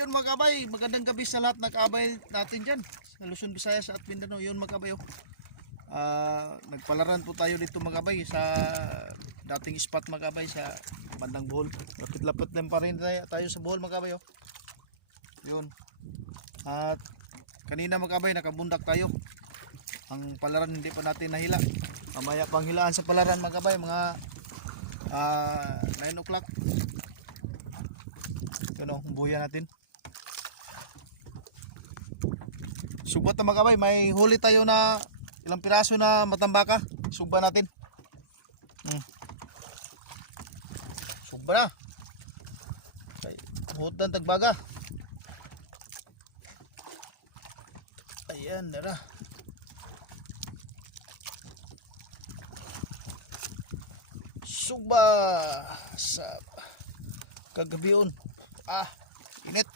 Yun mga kabay, magandang gabi sa lahat ng kabay natin dyan sa Luzon, Visayas at Mindanao. Yun mga kabay, nagpalaran po tayo dito mga kabay sa dating spot mga kabay sa bandang Bohol. Lapit-lapit din pa rin tayo sa Bohol mga kabay. Yun. At kanina mga kabay nakabundak tayo. Ang palaran hindi pa natin nahila. Mamaya pang hilaan sa palaran mga kabay, mga 9 o'clock. Yun o, buya natin. Subat na mga kabay, may huli tayo na ilang piraso na matambaka. Suba natin. Suba na. Buhot ng tagbaga. Ayan, nara. Suba sa kagabion. Init.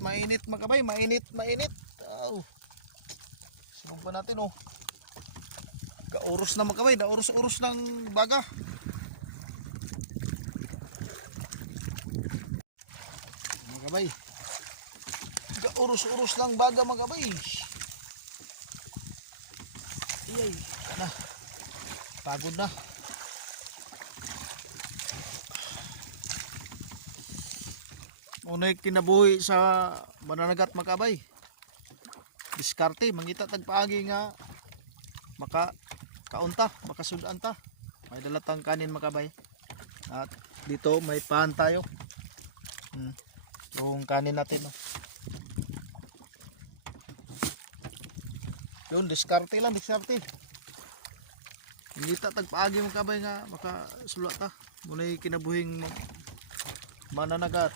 Mainit mga kabay, mainit. Sinong pa natin Kauros na mga kabay, nauros-uros ng baga. Mga kabay. Kauros-uros ng baga mga kabay. Iyay, na. Pagod na. Unay kinabuhi sa mananagat mga kabay. Diskarte, mangita tagpaagi nga kaunta, makasudan ta. May dalatang kanin mga kabay. At dito may pan tayo. Yung kanin natin. Yun, diskarte lang, diskarte. Mangita tagpaagi mga kabay nga makasulat ta. Unay kinabuhing mananagat.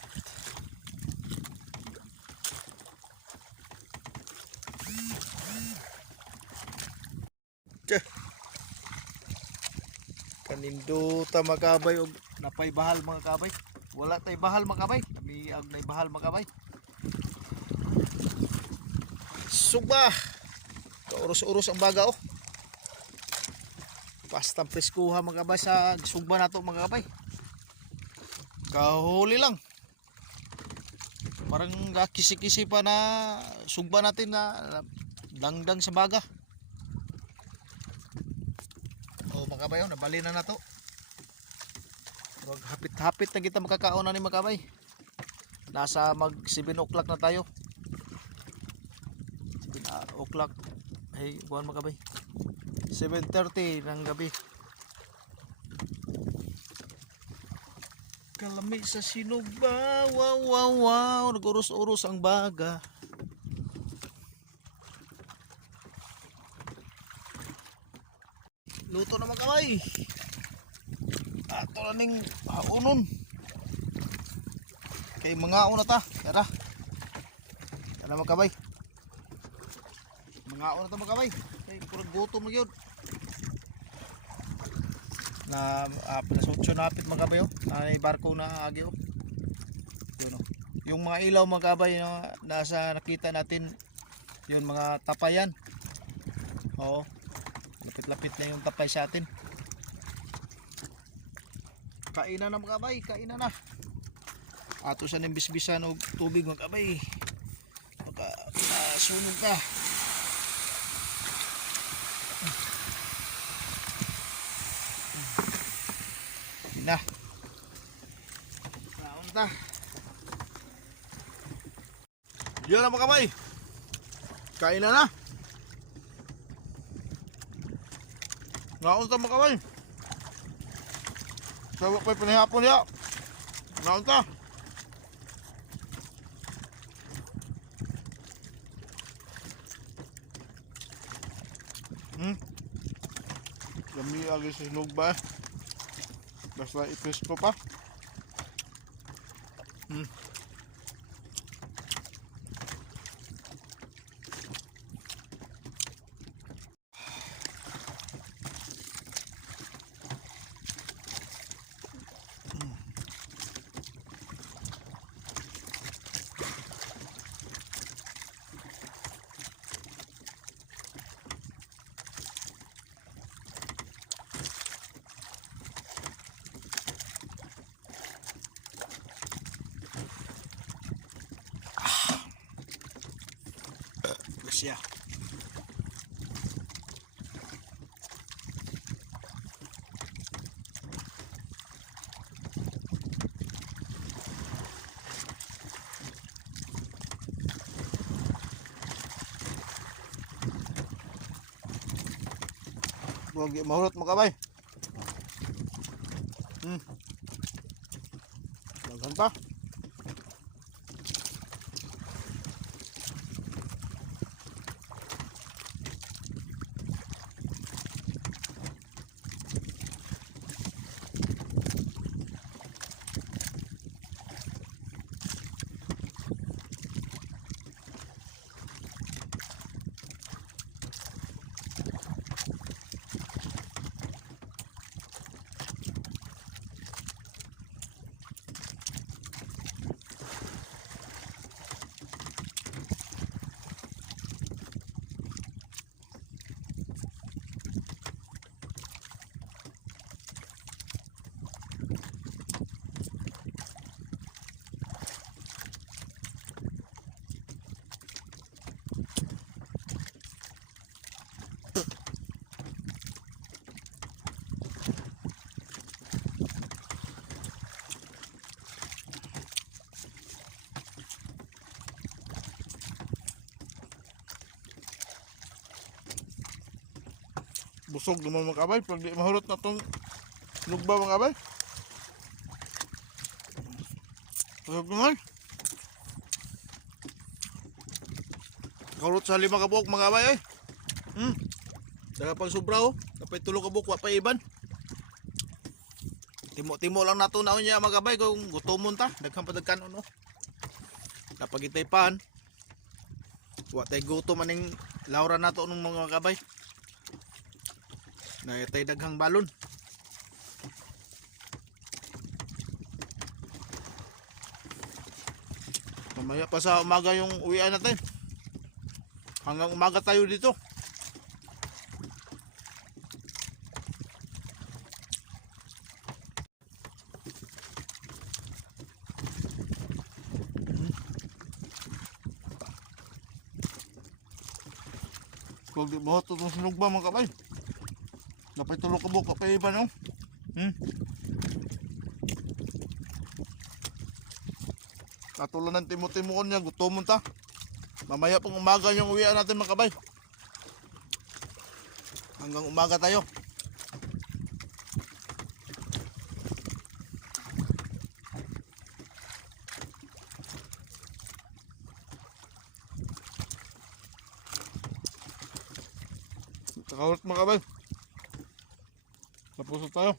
Kaninduta mga kabay og napay bahal mga kabay. Wala tay bahal mga kabay. Miag nay bahal mga kabay. Suba. Kauros-uros ang baga Pastang preskuha mga kabay sa sugba nato mga kabay. Kahuli lang. Parang kisi-kisi pa na sugba natin na dangdang sa baga. Mga kabay, nabali na to. Hapit-hapit na kita makakaon na ni mga kabay. Nasa mag 7 o'clock na tayo. 7 o'clock. Ay, buwan mga kabay. 7:30 ng gabi. Kalami sa sinugba. Wow. Nag-uros-uros ang baga. Luto na mga kabay. Ato na ning haunon. Kay mga una ta. Tara. Tara mga kabay. Mga una ta mga kabay. Kay purag gutom na yun. Na alas 8 na apit mga kabay. May barko na agi Yun, yung mga ilaw mga kabay na nasa nakita natin. Yun mga tapayan. Oo. Lapit-lapit na yung tapay sa atin. Kainan na mga kabay, kainan na. Ato sa nimbisbisan og tubig mga kabay. Sunog ka. Na. Naon ta. Yun na mga kabay. Kainan na. Naon ta mga kabay. Sawak pa'y panihapon ya. Naon ta. Dami agi sa sinog ba. Basta ipresko pa. siya. Huwag mahulot mo kabay. Lagan pa. Busog naman mga kabay pag di mahulot na itong lugba mga kabay. Busog naman. Kahulot sa 5 ka buok mga kabay ay. Daga pang sobra oh. Kapay 3 ka buok wapay iban. Timo-timo lang nato naon niya mga kabay kung gutomon ta. Daghang padagkanon oh. Kapag itay pan. Wa tay gutom maning laura nato nung mga kabay. Na itay daghang balon. Mamaya pa sa umaga yung uwian natin. Hanggang umaga tayo dito. Kung di mo ito itong sinugba mga kabay. Napay 3 ka buok, kapay iba no? Katulad ng timo-timoon niya, gutomon ta. Mamaya pang umaga yung uwian natin mga kabay. Hanggang umaga tayo. Kakaulit mga kabay. Tapos na tayo.